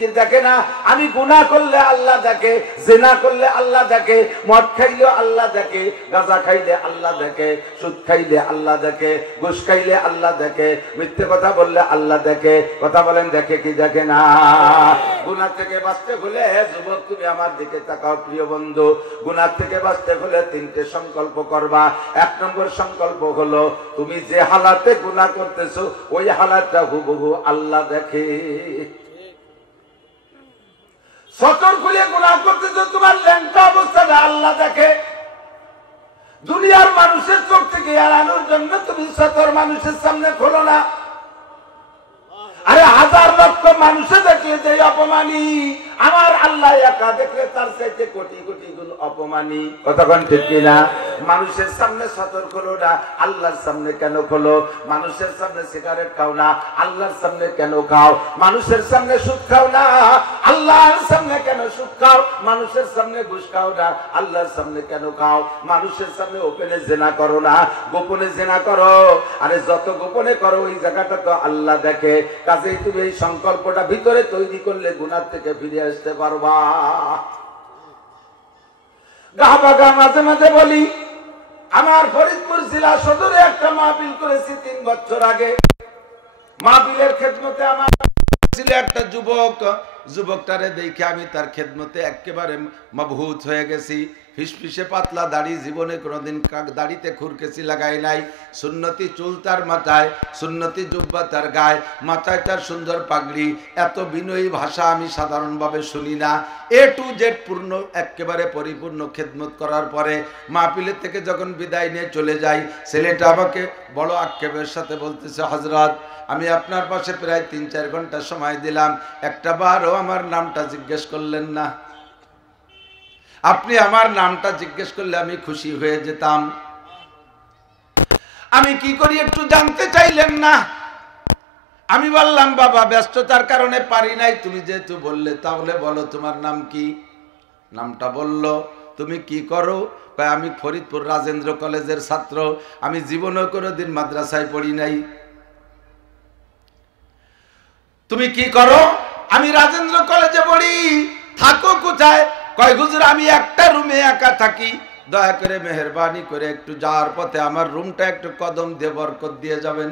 দেখে না আমি গুনাহ করলে আল্লাহ দেখে, জিনা করলে আল্লাহ দেখে, মদ খাইলে আল্লাহ দেখে, গাঁজা খাইলে আল্লাহ দেখে, সুদ খাইলে আল্লাহ দেখে, ঘুষ খাইলে আল্লাহ দেখে, মিথ্যে কথা বললে আল্লাহ দেখে। কথা বলেন দেখে কি দেখে না? গুনাহ থেকে বাঁচতে হলে যুবক তুমি আমার দিকে তাকাও প্রিয় বন্ধু, গুনাহ থেকে বাঁচতে হলে তিনটে সংকল্প করবা। এক নম্বর সংকল্প হলো তুমি যে হালাতে গুনাহ করতেছো ওই হালাতটা হুবহু আল্লাহ দেখে। সতর খুলে গুনাহ করতেছো তোমার ল্যাংটা অবস্থাটা আল্লাহ দেখে। দুনিয়ার মানুষের চোখ থেকে এড়ানোর জন্য তুমি সতর মানুষের সামনে খোলো না। আরে হাজার লক্ষ মানুষে দেখলে যে অপমানী, আমার আল্লাহ একা দেখলে তার চাইতে কোটি কোটি গুণ অপমানী। কতক্ষণ ঠিক কিনা? মানুষের সামনে সতর খোলো না, আল্লাহর সামনে কেন খোলো? মানুষের সামনে সিগারেট খাও না, আল্লাহর সামনে কেন খাও? মানুষের সামনে সুদ খাও না, আল্লাহর সামনে কেন সুদ খাও? মানুষের সামনে ঘুষ খাও না, আল্লাহর সামনে কেন খাও? মানুষের সামনে ওপেনে জেনা করো না, গোপনে জেনা করো। আরে যত গোপনে করো ওই জায়গাটা তো আল্লাহ দেখে। কাজেই তুমি এই সংকল্পটা ভিতরে তৈরি করলে গুনাহ থেকে ফিরে আসতে পারবা। গাহবাগা মাঝে মাঝে বলি, আমার ফরিদপুর জেলা সদরে একটা মাহফিল করেছি 3 বছর আগে। মাহফিলের খেদমতে আমার ছিল একটা যুবক। যুবকটারে দেখে আমি তার খেদমতে একেবারে মবহুত হয়ে গেছি। ফিসফিসে পাতলা দাড়ি, জীবনে কোনোদিন দাড়িতে খুরকেসি লাগাই নাই। সুন্নতি চুল তার মাথায়, সুন্নতি জুব্বা তার গায়ে, মাথায় তার সুন্দর পাগড়ি। এত বিনয়ী ভাষা আমি সাধারণভাবে শুনি না। A to Z পূর্ণ একেবারে পরিপূর্ণ খেদমত করার পরে মাহফিলের থেকে যখন বিদায় নিয়ে চলে যাই, ছেলেটা আমাকে বড় আক্ষেপের সাথে বলতেছে, হযরত আমি আপনার পাশে প্রায় 3-4 ঘন্টা সময় দিলাম, একটা বারও আমার নামটা জিজ্ঞেস করলেন না। আপনি আমার নামটা জিজ্ঞেস করলে আমি খুশি হয়ে যেতাম। আমি কি করি একটু জানতে চাইলেন না। আমি বললাম, বাবা ব্যস্ততার কারণে পারি নাই, তুমি যেহেতু বললে তাহলে বলো তোমার নাম কি। নামটা বলল। তুমি কি করো? আমি ফরিদপুর রাজেন্দ্র কলেজের ছাত্র, আমি জীবনেও কোনোদিন মাদ্রাসায় পড়ি নাই। তুমি কি করো? আমি রাজেন্দ্র কলেজে পড়ি। থাকো কোথায়? কয় হুজুর আমি একটা রুমে একা থাকি, দয়া করে মেহেরবানি করে একটু যাওয়ার পথে আমার রুমটা একটু কদম দিয়ে বরকত দিয়ে যাবেন।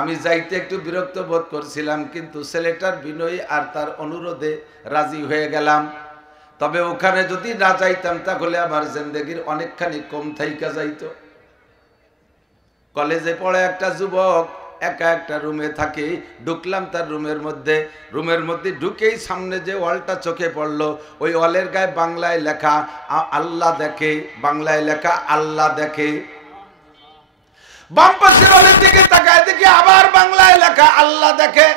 আমি যাইতে একটু বিরক্ত বোধ করছিলাম, কিন্তু ছেলেটার বিনয়ী আর তার অনুরোধে রাজি হয়ে গেলাম। তবে ওখানে যদি না যাইতাম তাহলে আমার জিন্দেগির অনেকখানি কম থাইকা যাইতো। কলেজে পড়ে একটা যুবক একা একটা রুমে থাকে। ঢুকলাম তার রুমের মধ্যে ঢুকেই সামনে যে ওয়ালটা চোখে পড়লো, ওই ওয়ালের গায়ে বাংলায় লেখা আল্লাহ দেখে, বাংলায় লেখা আল্লাহ দেখে। বাম পাশের ওয়ালের দিকে তাকায় দেখি আবার বাংলায় লেখা আল্লাহ দেখে।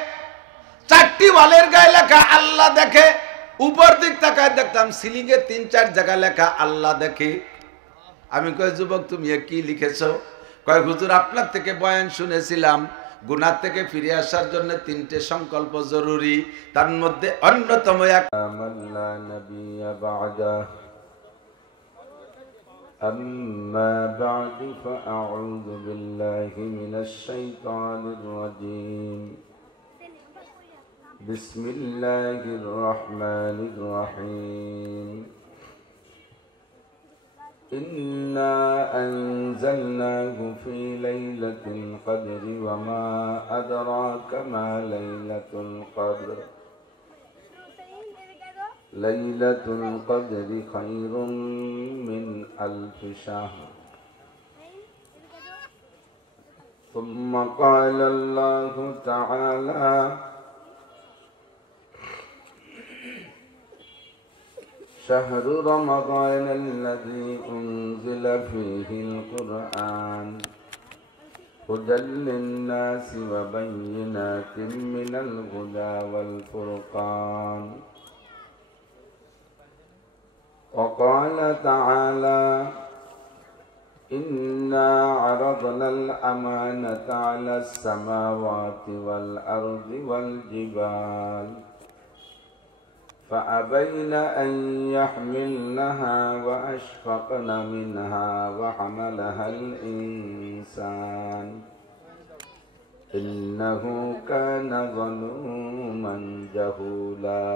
4টি ওয়ালের গায়ে লেখা আল্লাহ দেখে। উপর দিক তাকায় দেখতাম সিলিং এ 3-4 জায়গা লেখা আল্লাহ দেখে। আমি কই, যুবক তুমি কি লিখেছো? কয় হুজুর আপনার থেকে বয়ান শুনেছিলাম, গুনাহ থেকে ফিরে আসার জন্য 3টে সংকল্প জরুরি, তার মধ্যে অন্যতম এক আল্লাহ নবী বাদা। আম্মা বা'দু ফাআউযু বিল্লাহি মিনাশ শাইতানির রাজীম। বিসমিল্লাহির রহমানির রহিম। إنا أنزلناه في ليلة القدر وما أدراك ما ليلة القدر ليلة القدر خير من 1000 شهر. ثم قال الله تعالى شهر رمضان الذي أنزل فيه القرآن هدى للناس وبينات من الهدى والفرقان. وقال تعالى إنا عرضنا الأمانة على السماوات والأرض والجبال فأبين أن يحملنها وأشفقن منها وحملها الإنسان إنه كان ظلوما جهولا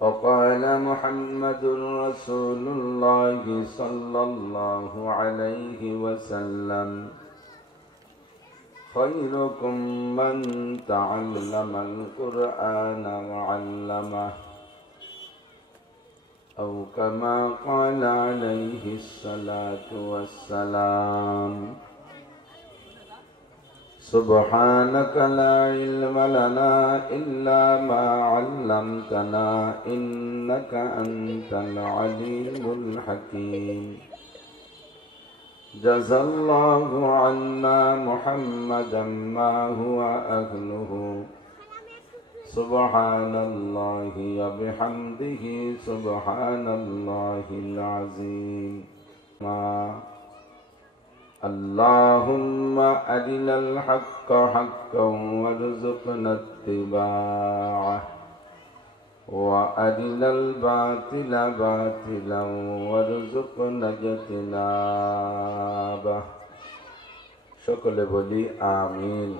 وقال محمد رسول الله صلى الله عليه وسلم خيركم من تعلم القرآن وعلمه أو كما قال عليه الصلاة والسلام سبحانك لا علم لنا إلا ما علمتنا إنك أنت العليم الحكيم جزى الله عنا محمدا ما هو أهله سبحان الله وبحمده سبحان الله العظيم اللهم أرنا الحق حقا وارزقنا اتباعه وأرنا الباطل باطلا وارزقنا اجتنابه সকলে বলি আমিন।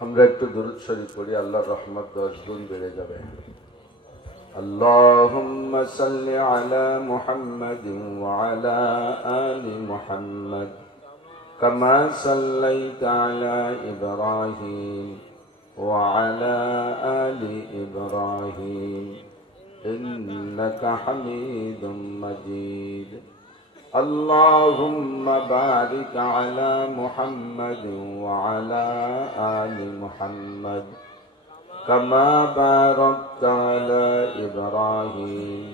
আমরা একটু দুরূদ শরীফ পড়ি, আল্লাহর রহমত 10 গুণ বেড়ে যাবে। আল্লাহুম্মা সাল্লি আলা মুহাম্মাদিন ওয়া আলা আলি মুহাম্মাদ কামা সাল্লাইতা আলা ইব্রাহিম ওয়া আলা আলি ইব্রাহিম ইন্নাকা হামিদুম মাজিদ। اللهم بارك على محمد وعلى آل محمد كما باركت على إبراهيم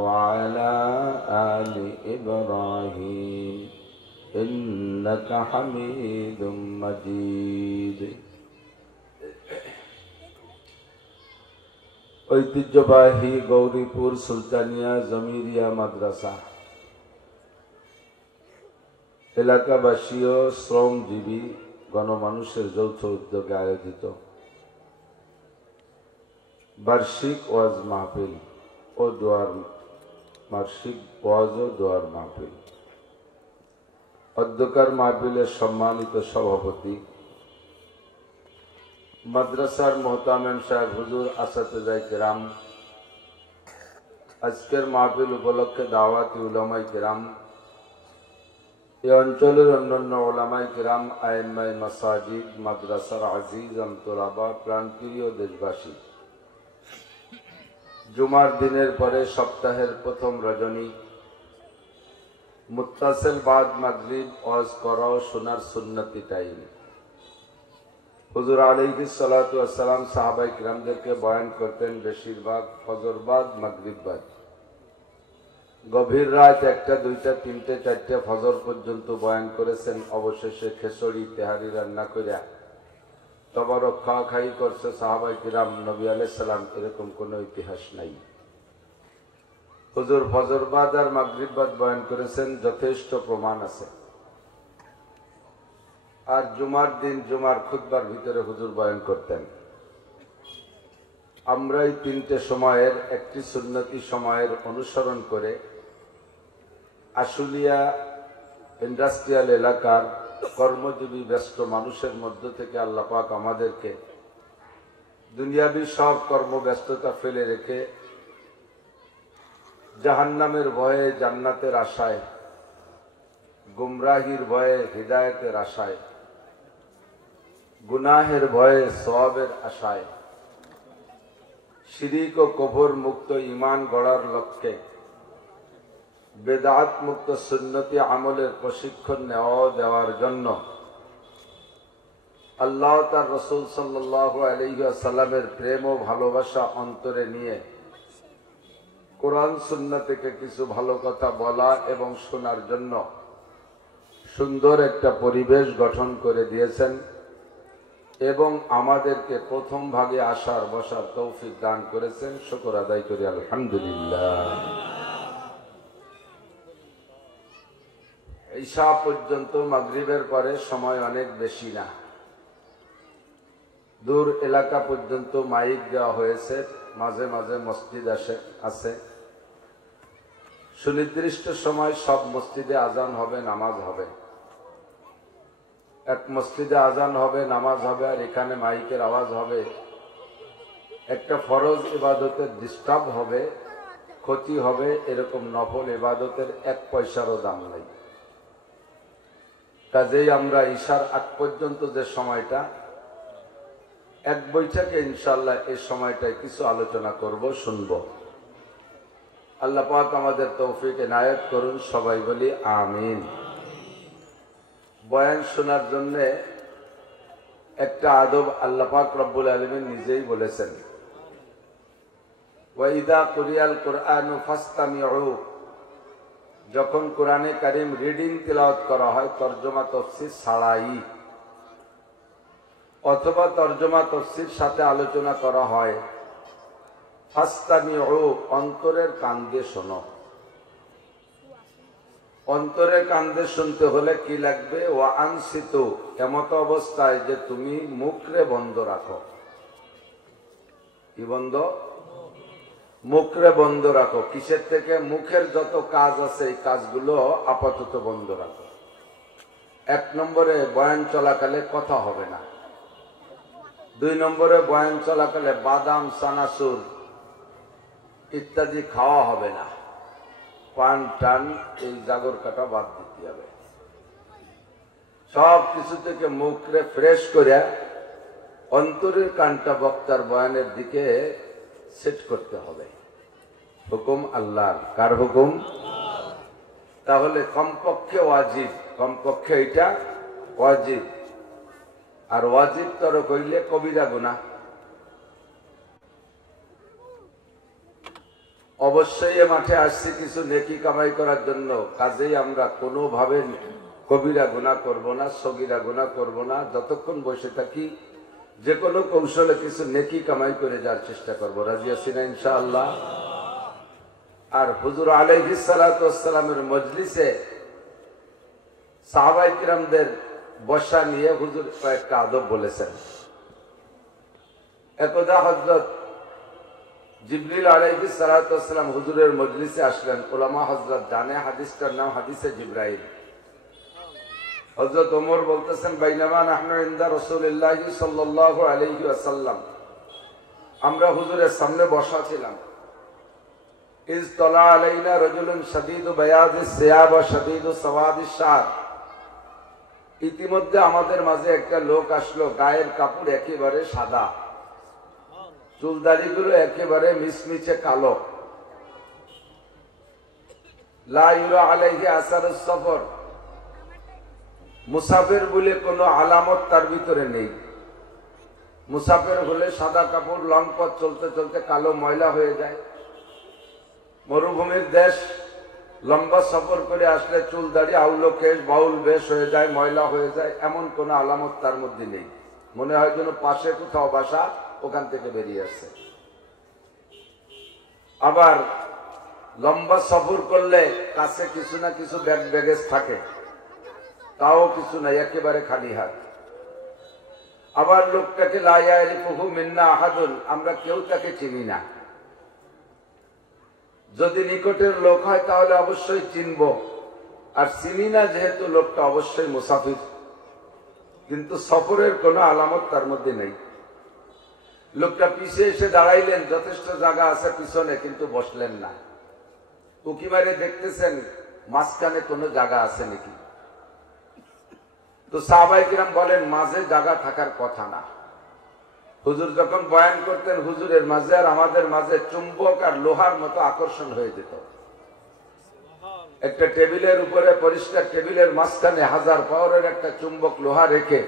وعلى آل إبراهيم إنك حميد مجيد। ঐতিহ্যবাহী গৌরীপুর সুলতানিয়া জমিরিয়া মাদ্রাসা এলাকাবাসী ও শ্রমজীবী গণমানুষের যৌথ উদ্যোগে আয়োজিত বার্ষিক ওয়াজ মাহফিল ও দোয়ার মাহফিল। অধ্যকার মাহফিলের সম্মানিত সভাপতি মাদ্রাসার মোহতামিম সাহেব হুজুর আসাতিজায়ে কিরাম, আজকের মাহফিল উপলক্ষে দাওয়াতি উলামায়ে কিরাম, এই অঞ্চলের অন্যান্য ওলামায়ে কিরাম, আইম্মায়ে মাসাজিদ, মাদ্রাসার আজিজ আমতোলাবা, প্রাণপ্রিয় দেশবাসী, জুমার দিনের পরে সপ্তাহের প্রথম রজনী মুত্তাসিল বাদ মাগরিব ওয়াজ করা ও শোনার সুন্নতি টাইম। হুজুর আলাইহিস সালাতু ওয়াস সালাম সাহাবায়ে কিরামদেরকে বয়ান করতেন বেশিরভাগ ফজর বাদ মাগরিব বাদ। গভীর রাত 1টা 2টা 3টে 4টে ফজর পর্যন্ত বয়ান করেছেন। অবশেষে খেচড়ি তেহারি রান্না করে তবরক খাওয়া খাই করছে সাহাবায়ে কিরাম। নবী আলাইহিস সালাম এরকম কোনো ইতিহাস নাই। হুজুর ফজর বাদ আর মাগরিব বাদ বয়ান করেছেন, যথেষ্ট প্রমাণ আছে। আর জুমার দিন জুমার খুতবার ভিতরে হুজুর বয়ান করতেন। আমরা এই 3টে সময়ের একটি সুন্নতি সময়ের অনুসরণ করে আশুলিয়া ইন্ডাস্ট্রিয়াল এলাকার কর্মজীবী ব্যস্ত মানুষের মধ্য থেকে আল্লাহ পাক আমাদেরকে দুনিয়াবী সব কর্মব্যস্ততা ফেলে রেখে জাহান্নামের ভয়ে জান্নাতের আশায়, গুমরাহির ভয়ে হিদায়াতের আশায়, গুনাহের ভয়ে সওয়াবের আশায়, শিরিক ও কফর মুক্ত ঈমান গড়ার লক্ষ্যে বেদাত মুক্ত সুন্নতি আমলের প্রশিক্ষণ দেওয়ার জন্য আল্লাহ তার রাসূল সাল্লাল্লাহু আলাইহি ওয়াসাল্লামের প্রেম ও ভালোবাসা অন্তরে নিয়ে কোরআন সুন্নাহ থেকে কিছু ভালো কথা বলা এবং শোনার জন্য সুন্দর একটা পরিবেশ গঠন করে দিয়েছেন এবং আমাদেরকে প্রথম ভাগে আসার বসার তৌফিক দান করেছেন। শুকর আদায় করি আলহামদুলিল্লাহ। ঈশা পর্যন্ত, মাগরিবের পরে সময় অনেক বেশি না, দূর এলাকা পর্যন্ত মাইক দেওয়া হয়েছে, মাঝে মাঝে মসজিদ আছে। সুনির্দিষ্ট সময় সব মসজিদে আজান হবে, নামাজ হবে। এক মসজিদে আজান হবে, নামাজ হবে, আর এখানে মাইকের আওয়াজ হবে। একটা ফরজ ইবাদতের ডিস্টার্ব হবে, ক্ষতি হবে, এরকম নফল ইবাদতের এক পয়সারও দাম নেই। কাজেই আমরা ঈশার আগ পর্যন্ত যে সময়টা, এক বৈঠকে ইনশাআল্লাহ এই সময়টায় কিছু আলোচনা করব, শুনব। আল্লাহ পাক আমাদের তৌফিক এনায়েত করুন, সবাই বলি আমিন। বয়ান শোনার জন্য একটা আদব আল্লাহ পাক রব্বুল আলামিন নিজেই বলেছেন, ওয়া ইযা কুরিয়াল কুরআনু ফাসতামিউ, যখন কোরআনে কারীম রিডিং তিলাওয়াত করা হয় তরজমা তাফসীর ছাড়াই, অথবা তরজমা তাফসীর সাথে আলোচনা করা হয়, ফাসতামিউ, অন্তরের কান দিয়ে শোনো। অন্তরের কান দিয়ে শুনতে হলে কি লাগবে? ওয়া আনসিতু, এমত অবস্থায় যে তুমি মুখরে বন্ধ রাখো। কি বন্ধ? মুখরে বন্ধ রাখো। কিসের থেকে? মুখের যত কাজ আছে এই কাজগুলো আপাতত বন্ধ রাখো। এক নম্বরে বয়ান চলাকালে কথা হবে না। দুই নম্বরে বয়ান চলাকালে বাদাম, চানাচুর ইত্যাদি খাওয়া হবে না। পান টান এই জাগর কাটা বাদ দিতে হবে। সব কিছু থেকে মুখরে ফ্রেশ করে অন্তরের কানটা বক্তার বয়ানের দিকে সেট করতে হবে। হুকুম আল্লাহর। কার হুকুম? তাহলে কমপক্ষে ওয়াজিব, কমপক্ষে এটা ওয়াজিব। আর ওয়াজিব তর কইলে কবিরা গুনাহ। অবশ্যই এ মাঠে আসছি কিছু নেকি কামাই করার জন্য, কাজেই আমরা কোনোভাবে কবিরা গুনাহ করব না, সগীরা গুনাহ করব না। যতক্ষণ বসে থাকি যে কোনো কৌশলে কিছু নেকি কামাই করে যাওয়ার চেষ্টা করব। রাজি আছি না ইনশাআল্লাহ? আর হুজুর আলাইহিস সালাতু ওয়াস সালামের মজলিসে সাহাবায়ে কিরামদের বসা নিয়ে হুজুর কয়েকটা আদব বলেছেন। একদা হযরত জিবরিল আলাইহিস সালাতু ওয়াস সালাম হুজুরের মজলিসে আসলেন। উলামা হযরত জানে হাদিসটার নাম হাদিসে জিবরাইল। হযরত ওমর বলতেছেন, বাইনামা নাহনু ইনদা রাসূলিল্লাহি সাল্লাল্লাহু আলাইহি ওয়াসাল্লাম, আমরা হুজুরের সামনে বসা ছিলাম। ইজ তালা আলাইনা রাজুলুন শাদীদু বায়াদিস সিয়াব ওয়া শাদীদু সাওয়াদিস শার, ইতিমধ্যে আমাদের মাঝে একটা লোক আসলো, গায়ের কাপড় একেবারে সাদা, চুলদাড়িগুলো একেবারে মিচমিচে কালো। লা ইউরা আলাইহি আসারুস সফর, মুসাফির বলে কোনো আলামত তার ভিতরে নেই। মুসাফির হলে সাদা কাপড়, লং পথ চলতে চলতে কালো ময়লা হয়ে যায়। মরুভূমির দেশ, লম্বা সফর করে আসলে চুল দাড়ি আউলো কেশ বাউল বেশ হয়ে যায়, ময়লা হয়ে যায়, এমন কোন আলামত তার মধ্যে নেই। মনে হয় যেন পাশে কোথাও বাসা, ওখান থেকে বেরিয়ে আসছে। আবার লম্বা সফর করলে কাছে কিছু না কিছু ব্যাগ ব্যাগেজ থাকে, তাও কিছু নাই, একেবারে খালি হাত। আবার লোকটাকে লা ইয়ারিফুহু মিন্না আহাদুন, আমরা কেউ তাকে চিনি না। যদি নিকটের লোক হয় তাহলে অবশ্যই চিনব, আর চিনি না যেহেতু লোকটা অবশ্যই মুসাফির। কিন্তু সফরের কোনো আলামত তার মধ্যে নেই। লোকটা পিছিয়ে এসে দাঁড়াইলেন, যথেষ্ট জায়গা আছে পিছনে, কিন্তু বসলেন না। উকি মারে দেখতেছেন মাঝখানে কোনো জায়গা আছে নাকি। তো সাহাবায়ে কিরাম বলেন, মাঝে জায়গা থাকার কথা না। হুজুর যখন বয়ান করতেন, হুজুরের মাঝে আর আমাদের মাঝে চুম্বক আর লোহার মতো আকর্ষণ হয়ে যেত। একটা টেবিলের উপরে, পরিষ্কার টেবিলের মাঝখানে 1000 পাওয়ারের একটা চুম্বক লোহা রেখে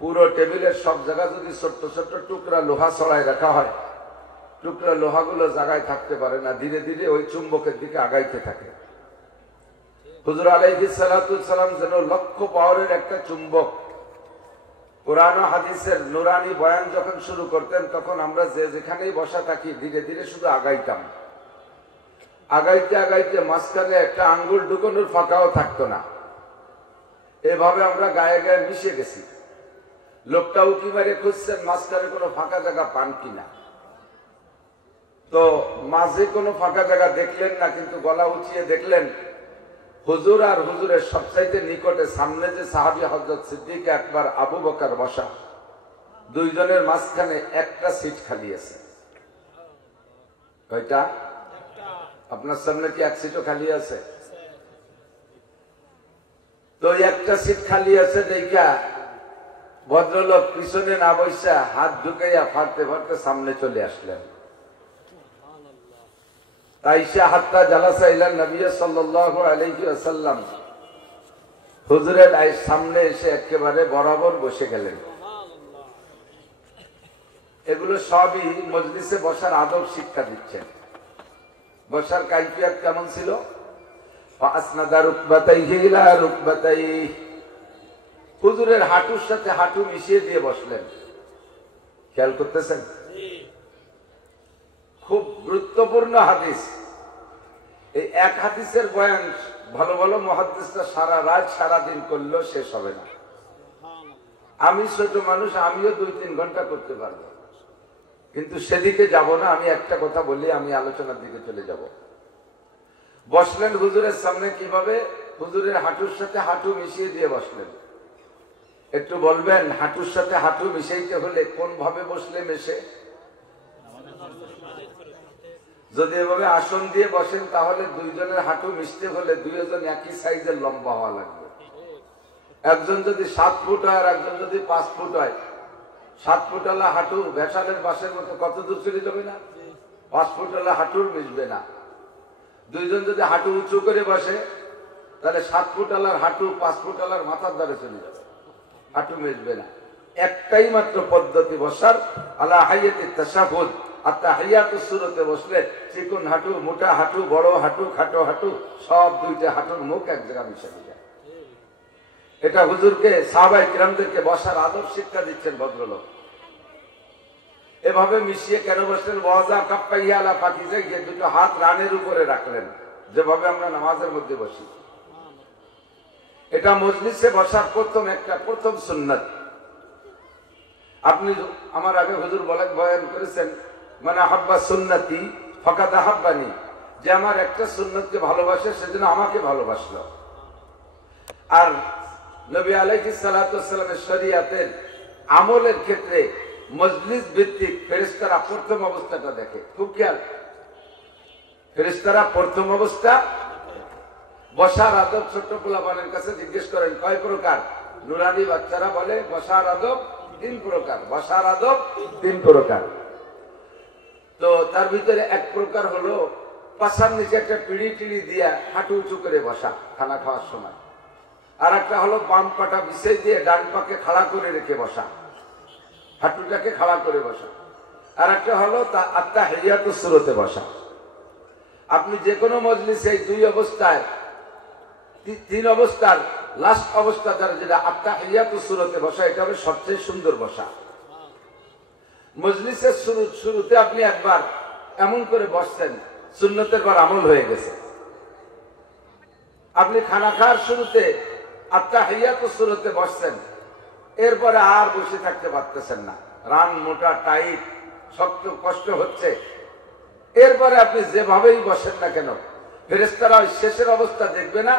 পুরো টেবিলের সব জায়গা যদি ছোট্ট ছোট্ট টুকরা লোহা ছড়ায় রাখা হয়, টুকরা লোহাগুলো জায়গায় থাকতে পারে না, ধীরে ধীরে ওই চুম্বকের দিকে আগাইতে থাকে। হুজুর আলাইহিস সালাতু সালাম যেন লক্ষ পাওয়ারের একটা চুম্বক। কোরআন ও হাদিসের নুরানি বয়ান যখন শুরু করতেন তখন আমরা যে যেখানেই বসা থাকি ধীরে ধীরে শুধু আগাইতাম। আগাইতে আগাইতে মাঝখানে একটা আঙ্গুল ঢুকানোর ফাঁকাও থাকতো না। এভাবে আমরা গায়ে গায়ে মিশে গেছি। লোকটা উঁকি মারে খুঁজছেন মাঝখানে কোনো ফাঁকা জায়গা পান কিনা। তো মাঝে কোনো ফাঁকা জায়গা দেখলেন না, কিন্তু গলা উঁচিয়ে দেখলেন হুজুর আর হুজুরের সবচাইতে নিকটে সামনে যে সাহাবী হযরত সিদ্দিক আকবর, আবু বকর বসা, দুইজনের মাঝখানে একটা সিট খালি আছে। কয়টা? আপনার সামনে কি এক সিটও খালি আছে? তো একটা সিট খালি আছে দেখা ভদ্রলোক পিছনে না বসা হাত ঢুকাইয়া ফাড়তে ফাড়তে সামনে চলে আসলেন। তাইসা হাত্তা জালাসা ইলা নবী সাল্লাল্লাহু আলাইহি ওয়াসাল্লাম, হুজুরের সামনে এসে একেবারে বরাবর বসে গেলেন। এগুলো সবই মজলিসে বসার আদব শিক্ষা দিচ্ছেন। বসার কাইফিয়ত কেমন ছিল? ফাসনাদা রুকবাতাইহি ইলা রুকবাতাইহি, হুজুরের হাঁটুর সাথে হাঁটু মিশিয়ে দিয়ে বসলেন। খেয়াল করতেছেন? খুব গুরুত্বপূর্ণ হাদিস। এই এক হাদিসের বয়ান ভালো ভালো মুহাদ্দিসরা সারা রাত সারা দিন করলেও শেষ হবে না। আমি ছোট মানুষ, আমিও 2-3 ঘন্টা করতে পারবো, কিন্তু সেদিকে যাব না। আমি একটা কথা বলি, আমি আলোচনার দিকে চলে যাব। বসলেন হুজুরের সামনে কিভাবে? হুজুরের হাঁটুর সাথে হাঁটু মিশিয়ে দিয়ে বসলেন। একটু বলবেন হাঁটুর সাথে হাঁটু মিশাইতে হলে কোন ভাবে বসলে মেশে? যদি এভাবে আসন দিয়ে বসেন তাহলে দুইজনের হাঁটু মিশতে হলে দুইজন একই সাইজের লম্বা হওয়া লাগবে। একজন যদি 7 ফুট হয় আর একজন যদি 5 ফুট হয়, 7 ফুটওয়ালা হাঁটু ভেসালের বাসের মতো কত দূর চলে যাবে না? 5 ফুটওয়ালা হাঁটুর মিশবে না। দুইজন যদি হাঁটু উঁচু করে বসে তাহলে 7 ফুটওয়ালার হাঁটু 5 ফুটওয়ালার মাথার দ্বারে চলে যাবে, হাঁটু মিশবে না। একটাই মাত্র পদ্ধতি বসার, আলা হাইয়াতি তাশাহুদ। আত্তাহিয়াতুস সূরাতে বসলে চিকন হাঁটু, মোটা হাঁটু, বড় হাঁটু, খাটো হাঁটু, সব দুইটা হাঁটুর মুখ এক জায়গায় মিশে যায়। এটা হুজুরকে, সাহাবায়ে কিরামদেরকে বসার আদব শিক্ষা দিচ্ছেন ভদ্রলোক। এভাবে মিশিয়ে কেন বসলেন? ওয়াজা কাফাইয়া আলা ফাকিজা, যে দুটো হাত রানের উপরে রাখলেন, যেভাবে আমরা নামাজের মধ্যে বসি। এটা মজলিসে বসার প্রথম সুন্নাত। আপনি আমার আগে হুজুর বয়ান করেছেন, মানে আহাব্বা সুন্নতি ফাকাদ আহাব্বানি, যে আমার একটা সুন্নতকে ভালোবাসে সেজন্য আমাকে ভালোবাসলো। আর নবী আলাইহিস সালাতু ওয়াস সালামের শরীয়তের আমলের ক্ষেত্রে মজলিস ভিত্তিক ফেরেশতারা প্রথম অবস্থাটা দেখে। খুব খেয়াল, ফেরেশতারা প্রথম অবস্থা বসার আদব। ছোট্ট পোলাপানের কাছে জিজ্ঞেস করেন কয় প্রকার? নুরানি বাচ্চারা বলে বসার আদব 3 প্রকার। বসার আদব 3 প্রকার। তো তার ভিতরে এক প্রকার হলো পাশার নিচে একটা পিড়ি টিড়ি দিয়া হাঁটু উঁচু করে বসা খানা খাওয়ার সময়। আর একটা হলো বাম পাটা বিছিয়ে দিয়ে ডান পাকে খাড়া করে রেখে বসা, হাঁটুটাকে খাড়া করে বসা। আর একটা হলো আত্তাহিয়াতুস সূরাতে বসা। আপনি যে কোনো মজলিসে এই 2 অবস্থায়, 3 অবস্থার লাস্ট অবস্থা যারা, যেটা আত্তাহিয়াতুস সূরাতে বসা, এটা হবে সবচেয়ে সুন্দর বসা। মজলিসের শুরুতে আপনি একবার এমন করে বসছেন, সুন্নতের বার আমল হয়ে গেছে। আপনি খানা খাওয়ার শুরুতে আত্তাহিয়াতুস সূরাতে বসছেন, এরপরে আর বসে থাকতে পারতেছেন না, রান মোটা, টাইট, শক্ত, কষ্ট হচ্ছে। এরপরে আপনি যেভাবেই বসেন না কেন, ফেরেশতারা ওই শেষের অবস্থা দেখবে না।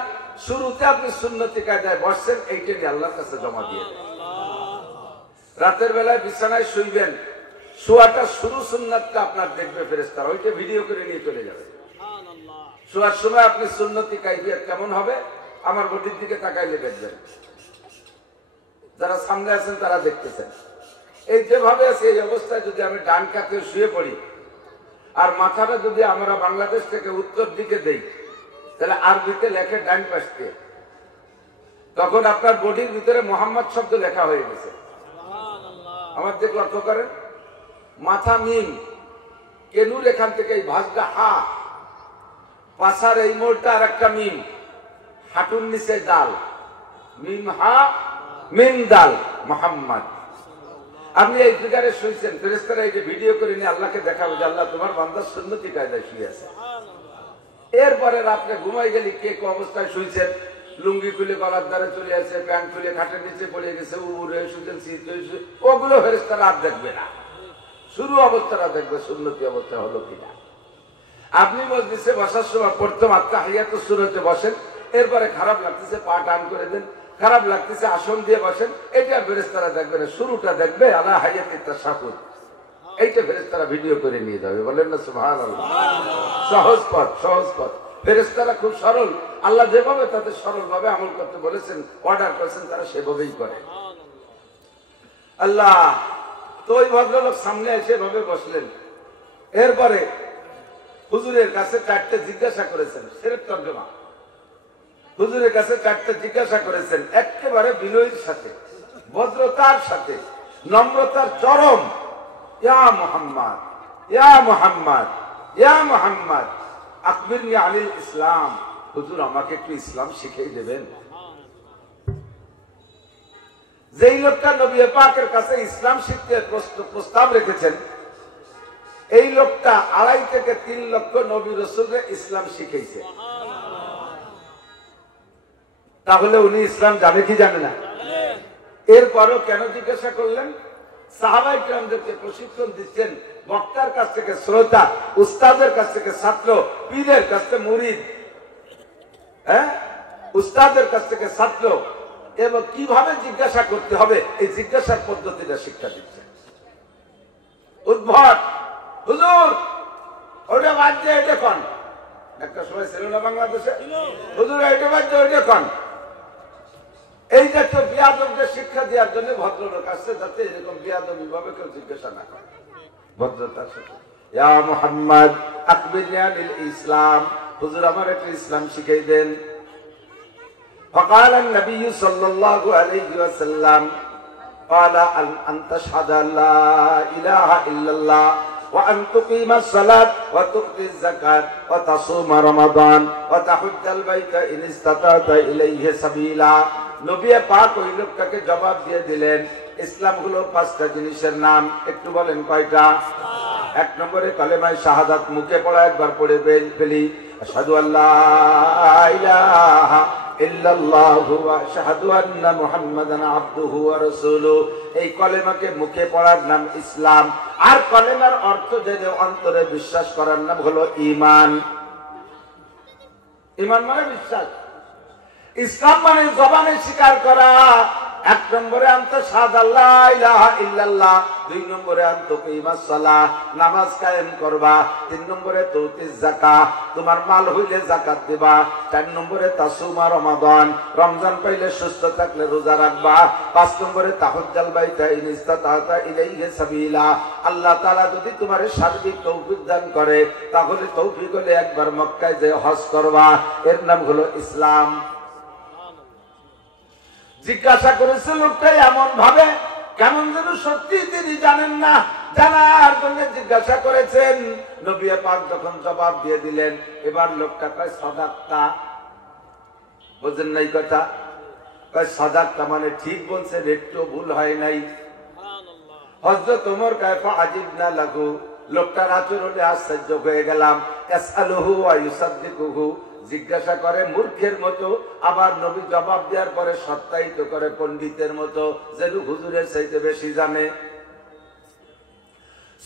শুরুতে আপনি সুন্নতি কায়দায় বসছেন, এইটা নিয়ে আল্লাহর কাছে জমা দিয়ে দেন। রাতের বেলায় বিছানায় শুইবেন, শোয়াটা শুরু সুন্নাতটা আপনার দেখবে ফেরেশতারা, ওইটা ভিডিও করে নিয়ে চলে যাবে। শোয়ার সময় আপনি সুন্নতি কায়ফিয়ত কেমন হবে আমার বডির দিকে তাকাইলে দেখবেন। যারা সামনে আছেন তারা দেখতেছেন। এই যেভাবে আছে এই অবস্থায় যদি আমি ডান কাতে শুয়ে পড়ি আর মাথাটা যদি আমরা বাংলাদেশ থেকে উত্তর দিকে দেই, তাহলে আরবিতে লেখে ডান পাশ দিয়ে, তখন আপনার বডির ভিতরে মোহাম্মদ শব্দ লেখা হয়ে গেছে। আমার দিক লক্ষ্য করেন, মাথা মিম, কেনুর এখান থেকে এই ভাঁজটা হা, পাশার এই মোড়টা আর একটা মিম, হাঁটুর নিচে ডাল, মিম হা মিম ডাল মোহাম্মদ। আপনি এই ফিগারে শুয়েছেন, ফেরেশতারা এই যে ভিডিও করে নিয়ে আল্লাহকে দেখাবে যে আল্লাহ তোমার বান্দার সুন্নতি কায়দায় শুয়ে আছে। এরপরে রাত্রে ঘুমাই গেলি কে কোন অবস্থায় শুয়েছেন, লুঙ্গি খুলে গলার দ্বারে চলে আসছে, প্যান্ট খুলে খাটের নিচে পড়ে গেছে, উড়ে শুয়েছেন, ওগুলো ফেরেশতারা আর দেখবে না, শুরু অবস্থাটা দেখবে সুন্নতি অবস্থা হলো কিনা। আপনি মজলিসে বসার সময় প্রথম আত্তাহিয়াতুস সুন্নতে বসেন, এরপরে খারাপ লাগতেছে পা টান করে দেন, খারাপ লাগতেছে আসন দিয়ে বসেন, এটা ফেরেশতারা দেখবে না, শুরুটা দেখবে আলা হায়াতিত তাশাহুদ, এইটা ফেরেশতারা ভিডিও করে নিয়ে যাবে। বলেন না সুবহানাল্লাহ। সহজ পথ, সহজ পথ। ফেরেশতারা খুব সরল, আল্লাহ যেভাবে তাদের সরল ভাবে আমল করতে বলেছেন, অর্ডার করেছেন, তারা সেভাবেই করে। আল্লাহ তো ওই ভদ্রলোক সামনে এসে ভাবে বসলেন, এরপরে হুজুরের কাছে চারটে জিজ্ঞাসা করেছেন, সিরাত তরজমা, হুজুরের কাছে চারটে জিজ্ঞাসা করেছেন একেবারে বিনয়ের সাথে, ভদ্রতার সাথে, নম্রতার চরম। ইয়া মুহাম্মদ, ইয়া মুহাম্মদ, ইয়া মুহাম্মদ আকবিরনি আনিল ইসলাম, হুজুর আমাকে একটু ইসলাম শিখিয়ে দেবেন। যেই লোকটা নবী পাকের কাছে ইসলাম শিখতে প্রস্তাব রেখেছেন, এই লোকটা 2.5 থেকে 3 লক্ষ নবী রাসূলকে ইসলাম শিখাইছে। তাহলে উনি ইসলাম জানে কি জানে না? এরপরও কেন জিজ্ঞাসা করলেন? সাহাবায়ে কিরামদেরকে প্রশিক্ষণ দিচ্ছেন, বক্তার কাছ থেকে শ্রোতা, উস্তাদের কাছ থেকে ছাত্র, পীরের কাছ থেকে মুরিদ, হ্যাঁ, উস্তাদের কাছ থেকে ছাত্র, এবং কিভাবে জিজ্ঞাসা করতে হবে এই জিজ্ঞাসার পদ্ধতিটা শিক্ষা দিচ্ছে। উদ্ভট, হুজুর ওটা বাদ দিয়ে এটা কন, একটা সময় ছিল না বাংলাদেশে, হুজুর এটা বাদ দিয়ে ওইটা কন। এই জাতীয় বিয়াদবকে শিক্ষা দেওয়ার জন্য ভদ্রলোক আসছে, যাতে এরকম বিয়াদবি ভাবে কেউ জিজ্ঞাসা না করে, ভদ্রতার সাথে। ইয়া মুহাম্মদ আকবিরনি আনিল ইসলাম, হুজুর আমার একটু ইসলাম শিখিয়ে দেন। فقال النبي صلى الله عليه وسلم قال أن تشهد لا إله إلا الله وأن تقيم الصلاة وتؤتي الزكاة وتصوم رمضان وتحج البيت إن استطعت إليه سبيلا। নবী পাক ওই লোকটাকে জবাব দিয়ে দিলেন, ইসলাম হলো 5টা জিনিসের নাম, একটু বলেন কয়টা? 1 নম্বরে কালেমায়ে শাহাদাত মুখে পড়া একবার পড়ে ফেলি, আশহাদু আল্লা ইলাহা ইল্লাল্লাহু ওয়া আশহাদু আন্না মুহাম্মাদান আবদুহু ওয়া রাসূলুহু। এই কলেমাকে মুখে পড়ার নাম ইসলাম, আর কলেমার অর্থ জেনে অন্তরে বিশ্বাস করার নাম হলো ঈমান। ঈমান মানে বিশ্বাস, ইসলাম মানে জবানে স্বীকার করা। 1 নম্বরে আনতে শাহাদা লা ইলাহা ইল্লাল্লাহ, 2 নম্বরে আনতে কিমাস সালাহ, নামাজ কায়েম করবা, 3 নম্বরে তুতিজ যাকাত, তোমার মাল হইলে যাকাত দিবা, 4 নম্বরে তাসুমা রমাদান, রমজান পাইলে সুস্থ থাকলে রোজা রাখবা, 5 নম্বরে তাহুজ্জাল বাইতা ইন ইসতাতা ইলাইহি সাবিলা, আল্লাহ তাআলা যদি তোমার সার্বিক তৌফিক দান করে, তাহলে তৌফিক হলে একবার মক্কায় যে হজ করবা, এর নাম হলো ইসলাম। জিজ্ঞাসা করেছে লোকটা এমন ভাবে কেমন যেন সত্যি তিনি জানেন না, জানার জন্য জিজ্ঞাসা করেছেন। নবী পাক যখন জবাব দিয়ে দিলেন, এবার লোকটা কয় সাদাক্তা, বুঝেন নাই কথা? কয় সাদাক্তা মানে ঠিক বলছেন, একটু ভুল হয় নাই। হযরত ওমর কয় ফাআজিবনা লাহু, লোকটার আচরণে আশ্চর্য হয়ে গেলাম। ইয়াসআলুহু ওয়া ইউসাদ্দিকুহু, জিজ্ঞাসা করে মূর্খের মতো, আবার নবী জবাব দেওয়ার পরে সত্যায়িত করে পণ্ডিতের মতো, যেন হুজুরের চাইতে বেশি জানে।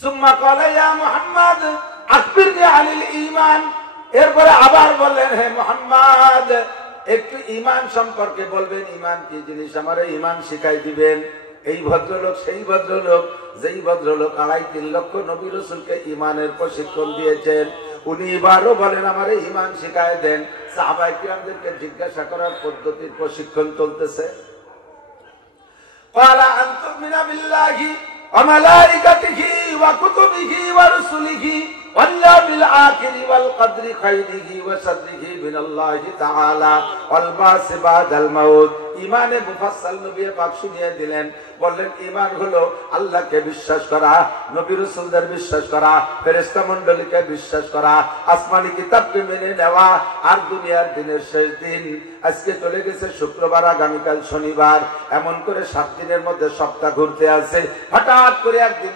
সুম্মা ক্বালা ইয়া মুহাম্মদ আকবিরনি আনিল ঈমান, এরপরে আবার বললেন, হে মুহাম্মদ একটু ঈমান সম্পর্কে বলবেন, ঈমান কি জিনিস আমারে ঈমান শিখাই দিবেন। এই ভদ্রলোক সেই ভদ্রলোক, যেই ভদ্রলোক 2.5-3 লক্ষ নবী রাসূলকে ঈমানের প্রশিক্ষণ দিয়েছেন, উনি এবারও বলেন আমারে ঈমান শিখায় দেন। সাহাবায়ে কিরামদেরকে জিজ্ঞাসা করার পদ্ধতির প্রশিক্ষণ চলতেছে। ক্বালা আনতুমিনা বিল্লাহি ওয়া মালাইকাতিহি ওয়া কুতুবিহি ওয়া রুসুলিহি واليوم الآخر والقدر خيره وشره من الله تعالى والبعث بعد الموت। ইমানে মুফাসসাল নবী পাক শুনিয়ে দিলেন, বললেন ঈমান হলো আল্লাহকে বিশ্বাস করা, নবী রাসূলদের বিশ্বাস করা, ফেরেশতা মণ্ডলীকে বিশ্বাস করা, আসমানি কিতাবকে মেনে নেওয়া, আর দুনিয়ার দিনের শেষ দিন। আজকে চলে গেছে শুক্রবার, আগামীকাল শনিবার, এমন করে 7 দিনের মধ্যে সপ্তাহ ঘুরতে আছে। হঠাৎ করে একদিন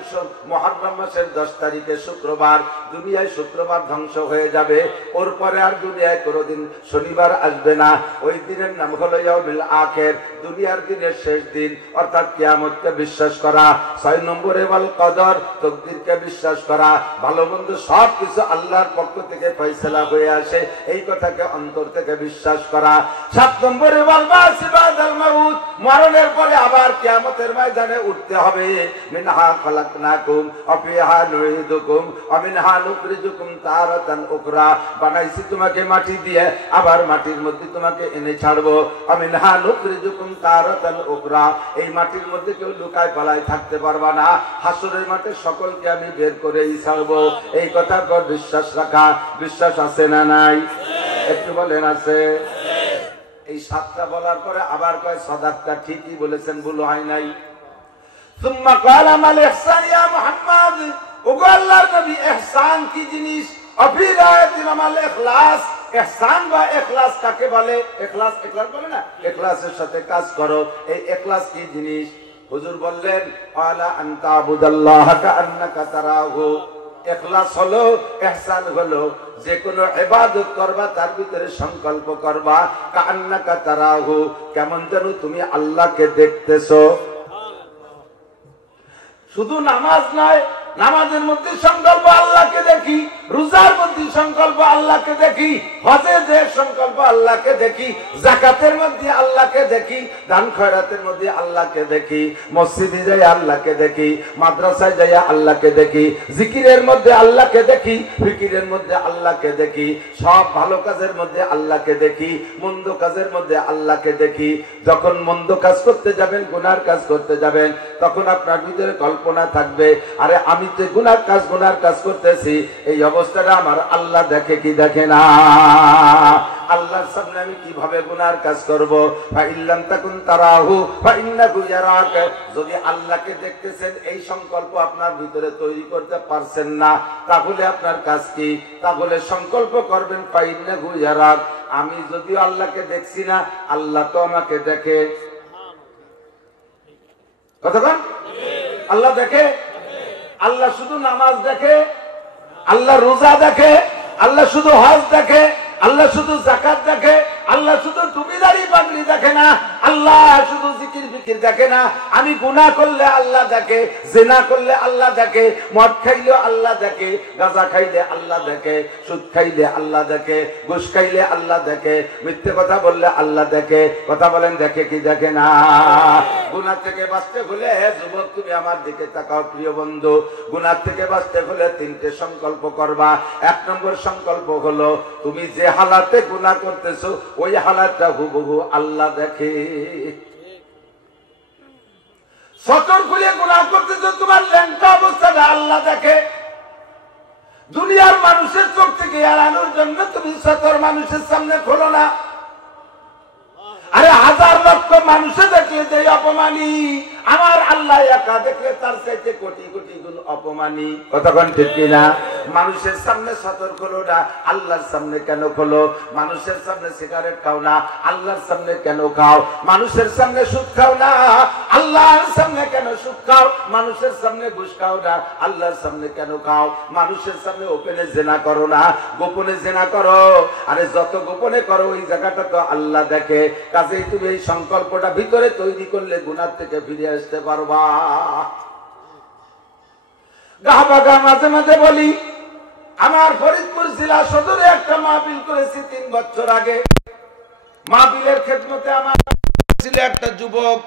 মুহররম মাসের 10 তারিখে শুক্রবার, দুনিয়ায় শুক্রবার ধ্বংস হয়ে যাবে, ওর পরে আর দুনিয়ায় কোনোদিন শনিবার আসবে না। ওই দিনের নাম হলো ইয়াউমুল আখির, দুনিয়ার দিনের শেষ দিন, অর্থাৎ কিয়ামতকে বিশ্বাস করা। 6 নম্বরে ওয়াল কদর, তকদিরকে বিশ্বাস করা, ভালো মন্দ সব কিছু আল্লাহর পক্ষ থেকে ফয়সালা হয়ে আসে, এই কথাকে অন্তর থেকে বিশ্বাস করা। 7 নম্বরে ওয়াল বা'স বা'দাল মাউত, মরণের পরে আবার কিয়ামতের ময়দানে উঠতে হবে। মিনহা খালাকনাকুম ওয়া ফিহা নুঈদুকুম ওয়া মিনহা নুখরিজুকুম তারাতান উখরা, বানাইছি তোমাকে মাটি দিয়ে, আবার মাটির মধ্যে তোমাকে এনে ছাড়বো। ওয়া মিনহা নুখরিজুকুম তারাতান উখরা, এই মাটির মধ্যে কেউ লুকায় পালায় থাকতে পারবা না, হাসরের মাঠে সকলকে আমি বের করেই ছাড়বো। এই কথার পর বিশ্বাস রাখা, বিশ্বাস আছে না নাই? একটু বলেন আছে? এই 7টা বলার পরে আবার কয় সাদাকটা, ঠিকই বলেছেন, ভুল হয় নাই। সুম্মা ক্বালা মাল ইহসান ইয়া মুহাম্মদ, ওগো আল্লাহর নবী, ইহসান কি জিনিস? অফি রায়াতিন মাল ইখলাস, ইহসান বা ইখলাস কাকে বলে? ইখলাস, ইখলাস বলে না, ইখলাসের সাথে কাজ করো। এই ইখলাস কি জিনিস? হুজুর বললেন, ক্বালা আনতা আবুদাল্লাহা কাআন্নাকা তারাহু। ইখলাস হলো, ইহসান হলো যে কোনো ইবাদত করবা তার ভিতরে সংকল্প করবা কাআন্নাকা তারাহু, কেমন যেন তুমি আল্লাহকে দেখতেছো। শুধু নামাজ নয়, নামাজের মধ্যে সংকল্প আল্লাহকে দেখি, রোজার মধ্যে সংকল্প আল্লাহকে দেখি, হজে যে সংকল্প আল্লাহকে দেখি, যাকাতের মধ্যে আল্লাহকে দেখি, দান খয়রাতের মধ্যে আল্লাহকে দেখি, মসজিদে যাই আল্লাহকে দেখি, মাদ্রাসায় যাই আল্লাহকে দেখি, জিকিরের মধ্যে আল্লাহকে দেখি, ফিকিরের মধ্যে আল্লাহকে দেখি, সব ভালো কাজের মধ্যে আল্লাহকে দেখি, মন্দ কাজের মধ্যে আল্লাহকে দেখি। যখন মন্দ কাজ করতে যাবেন, গুনার কাজ করতে যাবেন, তখন আপনার ভিতরে কল্পনা থাকবে, আরে আমি তো গুনার কাজ করতেছি, এই অবস্থাটা আমার আল্লাহ দেখে কি দেখে না? আল্লাহর সামনে আমি কিভাবে গুনার কাজ করব? ফা ইল্লাম তাকুন তারাহু ফা ইন্নাহু ইয়ারাক, যদি আল্লাহকে দেখতেছেন এই সংকল্প আপনার ভিতরে তৈরি করতে পারছেন না, তাহলে আপনার কাজ কি? তাহলে সংকল্প করবেন ফা ইন্নাহু ইয়ারাক, আমি যদিও আল্লাহকে দেখছি না, আল্লাহ তো আমাকে দেখে। কথা বল, আল্লাহ দেখে। আল্লাহ শুধু নামাজ দেখে, আল্লাহ রোজা দেখে, আল্লাহ শুধু হজ দেখে, আল্লাহ শুধু যাকাত দেখে, আল্লাহ শুধু টুপিদারি পাগড়ি দেখে না, আল্লাহ শুধু জিকির ফিকির দেখে না। আমি গুনাহ করলে আল্লাহ দেখে, জিনা করলে আল্লাহ দেখে, মদ খাইলে আল্লাহ দেখে, গাঁজা খাইলে আল্লাহ দেখে, সুদ খাইলে আল্লাহ দেখে, ঘুষ খাইলে আল্লাহ দেখে, মিথ্যে কথা বললে আল্লাহ দেখে। কথা বলেন, দেখে কি দেখে না? গুনাহ থেকে বাঁচতে হলে, যুবক তুমি আমার দিকে তাকাও প্রিয় বন্ধু, গুনাহ থেকে বাঁচতে হলে 3টে সংকল্প করবা। 1 নম্বর সংকল্প হলো, তুমি যে হালাতে গুনাহ করতেছো ওই হালাতটা হুবহু আল্লাহ দেখে। সতর খুলে গুনাহ করতেছো, তোমার ল্যাংটা অবস্থাটা আল্লাহ দেখে। দুনিয়ার মানুষের চোখ থেকে এড়ানোর জন্য তুমি সতর মানুষের সামনে খোলো না। আরে 1000 লক্ষ মানুষে দেখলে যে অপমানী, আমার আল্লাহ একা দেখলে তার চাইতে কোটি কোটি গুণ অপমানী। কতক্ষণ ঠিক কিনা? মানুষের সামনে সতর খোলো না, আল্লাহর সামনে কেন খোলো? মানুষের সামনে সিগারেট খাও না, আল্লাহর সামনে কেন খাও? মানুষের সামনে সুদ খাও না, আল্লাহর সামনে কেন সুদ খাও? মানুষের সামনে ঘুষ খাও না, আল্লাহর সামনে কেন খাও? মানুষের সামনে ওপেনে জেনা করো না, গোপনে জেনা করো। আরে যত গোপনে করো ওই জায়গাটা তো আল্লাহ দেখে। কাজেই তুমি এই সংকল্পটা ভিতরে তৈরি করলে গুনাহ থেকে ফিরে আসতে পারবা। গাহবাগা মাঝে মাঝে বলি, আমার ফরিদপুর জেলা সদরে একটা মাহফিল করেছি 3 বছর আগে। মাহফিলের খেদমতে আমার ছিল একটা যুবক,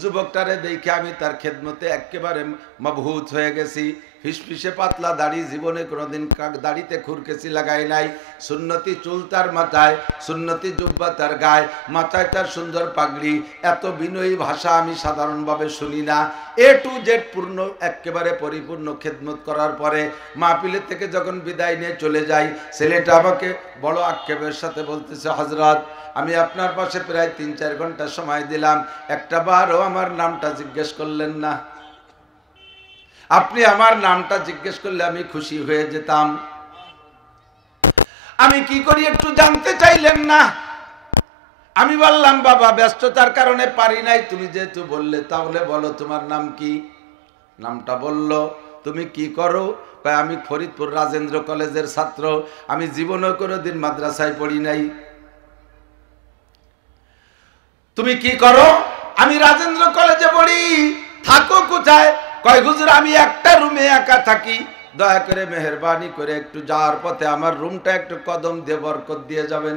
যুবকটারে দেখে আমি তার খেদমতে একেবারে মবহুত হয়ে গেছি। ফিসফিসে পাতলা দাড়ি, জীবনে কোনোদিন দাড়িতে খুরকেসি লাগাই নাই। সুন্নতি চুল তার মাথায়, সুন্নতি জুব্বা তার গায়ে, মাথায় তার সুন্দর পাগড়ি। এত বিনয়ী ভাষা আমি সাধারণভাবে শুনি না। A to Z পূর্ণ একেবারে পরিপূর্ণ খেদমত করার পরে মাহফিলের থেকে যখন বিদায় নিয়ে চলে যাই, ছেলেটা আমাকে বড় আক্ষেপের সাথে বলতেছে, হযরত আমি আপনার পাশে প্রায় 3-4 ঘন্টা সময় দিলাম, একটা বারও আমার নামটা জিজ্ঞেস করলেন না। আপনি আমার নামটা জিজ্ঞেস করলে আমি খুশি হয়ে যেতাম। আমি কি করি একটু জানতে চাইলেন না। আমি বললাম, বাবা ব্যস্ততার কারণে পারি নাই, তুমি যেহেতু বললে তাহলে বলো তোমার নাম কি। নামটা বলল। তুমি কি করো? আমি ফরিদপুর রাজেন্দ্র কলেজের ছাত্র, আমি জীবনে কোনোদিন মাদ্রাসায় পড়ি নাই। তুমি কি করো? আমি রাজেন্দ্র কলেজে পড়ি। থাকো কোথায়? কয় হুজুর আমি একটা রুমে একা থাকি, দয়া করে মেহেরবানি করে একটু যাওয়ার পথে আমার রুমটা একটু কদম দিয়ে বরকত দিয়ে যাবেন।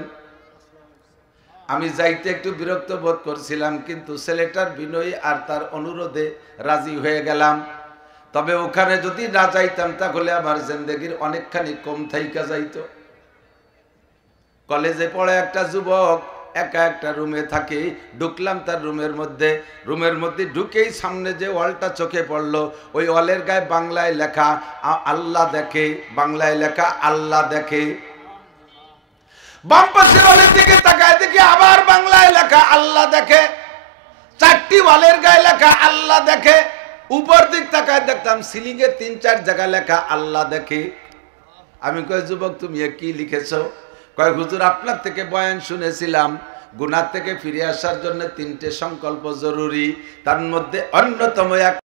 আমি যাইতে একটু বিরক্ত বোধ করছিলাম, কিন্তু ছেলেটার বিনয়ী আর তার অনুরোধে রাজি হয়ে গেলাম। তবে ওখানে যদি না যাইতাম তাহলে আমার জিন্দেগির অনেকখানি কম থাইকা যাইতো। কলেজে পড়ে একটা যুবক একা একটা রুমে থাকে। ঢুকলাম তার রুমের মধ্যে ঢুকেই সামনে যে ওয়ালটা চোখে পড়লো, ওই ওয়ালের গায়ে বাংলায় লেখা আল্লাহ দেখে, বাংলায় লেখা আল্লাহ দেখে। বাম পাশের ওয়ালের দিকে তাকায় দেখি আবার বাংলায় লেখা আল্লাহ দেখে। 4টি ওয়ালের গায়ে লেখা আল্লাহ দেখে। উপর দিক তাকায় দেখতাম সিলিং এ 3-4 জায়গায় লেখা আল্লাহ দেখে। আমি কই, যুবক তুমি কি লিখেছো? কয় হুজুর আপনার থেকে বয়ান শুনেছিলাম, গুনাহ থেকে ফিরে আসার জন্য 3টে সংকল্প জরুরি, তার মধ্যে অন্যতম এক